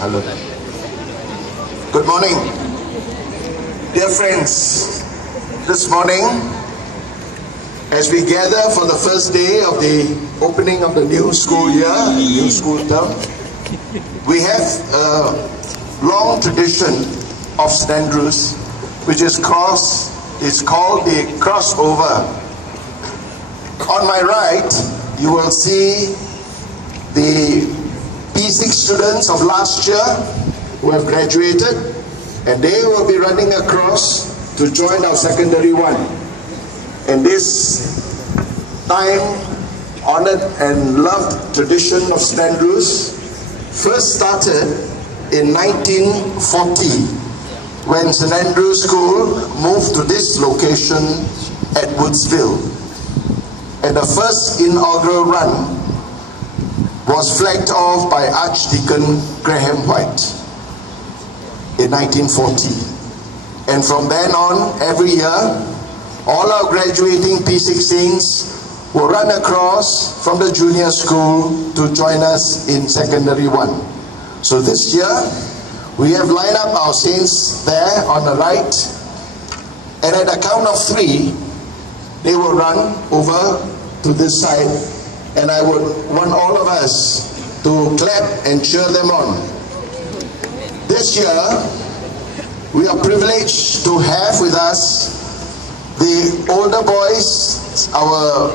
Hello. Good morning, dear friends. This morning, as we gather for the first day of the opening of the new school year, new school term, we have a long tradition of St. Andrews, which is called the crossover. On my right, you will see the P6 students of last year who have graduated, and they will be running across to join our secondary one. And this time-honored and loved tradition of St. Andrews first started in 1940 when St. Andrews School moved to this location at Woodsville. And the first inaugural run was flagged off by Archdeacon Graham White in 1940. And from then on, every year, all our graduating P16s will run across from the junior school to join us in secondary one. So this year, we have lined up our saints there on the right, and at the count of 3, they will run over to this side, and I would want all of us to clap and cheer them on. This year, we are privileged to have with us the older boys, our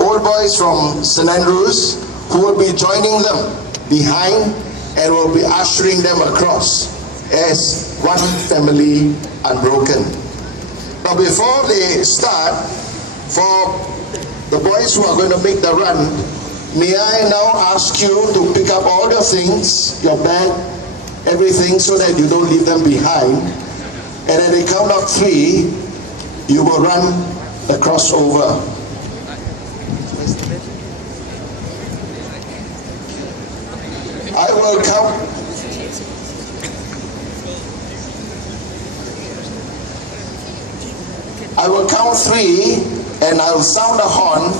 old boys from St. Andrews, who will be joining them behind and will be ushering them across as one family unbroken. Now before they start, for the boys who are going to make the run, may I now ask you to pick up all your things, your bag, everything, so that you don't leave them behind. And at the count of 3, you will run the crossover. I will count 3, and I'll sound a horn,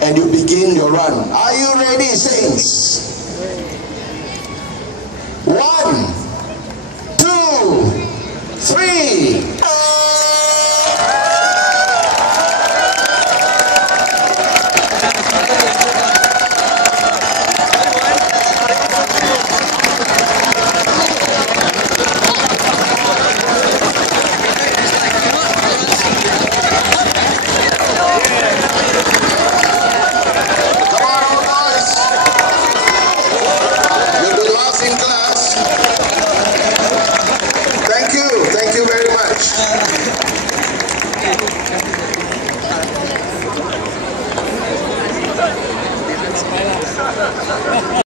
and you begin your run. Are you ready, saints? 1, 2, 3.